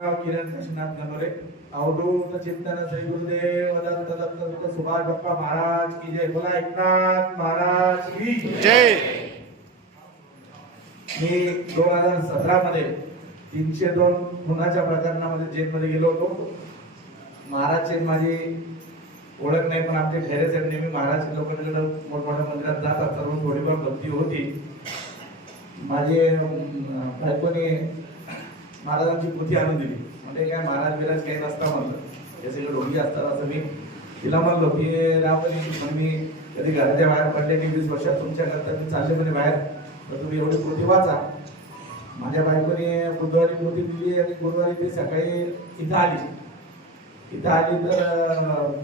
किरण काशीनाथ ननोरे अवधूत चिंतन श्री गुरुदेव दत्त दत्त दत्त सुभाष बाप्पा महाराज की जय। बोला एकनाथ महाराज की जय। मी 2017 मध्ये 302 खुनाच्या प्रकरणामध्ये जेलमध्ये गेलो होतो। महाराजचे माझी ओळख नाही, पण आमचे खैरे साहेब नेहमी महाराज लोकांकडे मोठमोठ्या मंदिरात जातात, सर्व थोडीफार भक्ती होती। माझे बायकोने महाराजांची पोथी आणून दिली, म्हणजे काय महाराज बिराज काही नसता म्हणलं, हे सगळे ढोंगी असतात असं मी तिला म्हणलो की रावणी मी कधी घराच्या बाहेर पडले की 20 वर्षात तुमच्याकरता मी चालले म्हणे बाहेर, तर तुम्ही एवढी पोथी वाचा। माझ्या बायकोने बुधवारी पोथी दिली आणि गुरुवारी ती सकाळी इथं आली तर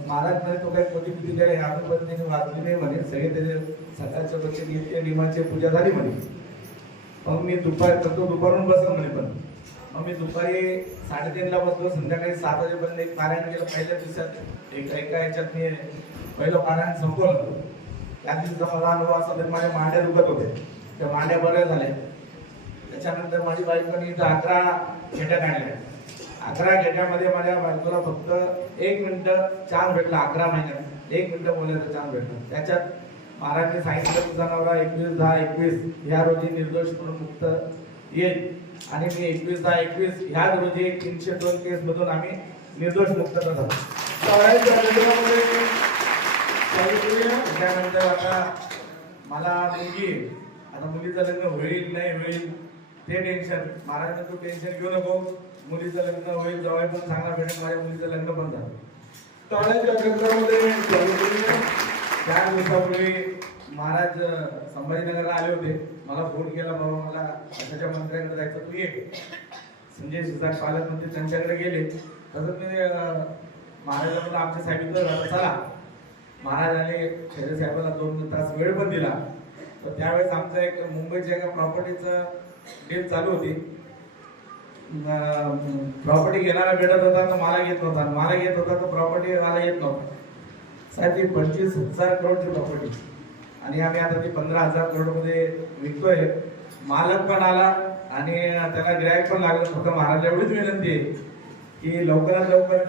महाराज म्हणे तो काही पोथी किती काय आपण पण त्यांनी वाचली नाही म्हणे, सगळे त्याचे सकाळच्या बच्चे घेतले, निमाची पूजा झाली म्हणे। मग मी दुपारून बसलो म्हणे, पण मग मी दुपारी 3:30 ला बसलो, संध्याकाळी 7 वाजेपर्यंत एक पारायण केलं। पहिल्या दिवसात एका याच्यात मी पहिलं पारायण संपवलं। त्या दिवसाचा मला अनुभव असा तर माझ्या मांड्या दुखत होते, त्या मांड्या बऱ्या झाल्या। त्याच्यानंतर माझी बायकोनी इथं 11 घेट्या काढल्या। 11 घेट्यामध्ये माझ्या बायकोला फक्त 1 मिनिट चान्स भेटला। 11 महिन्यात 1 मिनिट बोलायचा चान्स भेटला। त्याच्यात महाराजांनी सांगितलं तुझा नवरा 21/10/21 या रोजी निर्दोष म्हणून मुक्त येईल, आणि मी 21/10/21 ह्याच रोजी 302 केस मधून आम्ही निर्दोष मुक्त झालो। त्यानंतर आता मला मुलगी, आता मुलीचं लग्न होईल नाही होईल ते टेन्शन। महाराजांना तू टेन्शन घेऊ नको, मुलीचं लग्न होईल, जवळ पण चांगला भेटेल, माझ्या मुलीचं लग्न पण झालं। तळ्याच्या केंद्रामध्ये 4 दिवसापूर्वी महाराज संभाजीनगरला आले होते। मला फोन केला, बाबा मला अशाच्या मंत्र्यांकडे जायचं, तू ये। संजय शिरसाट पालकमंत्री त्यांच्याकडे गेले, तसं मी महाराजांना आमच्या साहेबांकडे राहता चला। महाराजांनी खैरे साहेबांना 2 तास वेळ पण दिला। तर त्यावेळेस आमचं एक मुंबईच्या एका प्रॉपर्टीचं डील चालू होती। प्रॉपर्टी घेणारा भेटत होता तर मला घेत नव्हता, मला घेत होता तर प्रॉपर्टी मला येत नव्हता। साहेब ती 25,000 करोडची प्रॉपर्टी, आणि आम्ही आता ती 15,000 करोड मध्ये विकतोय। मालक पण आला आणि त्याला गिरायक पण लागलं। फक्त महाराज एवढीच विनंती आहे की लवकरात लवकर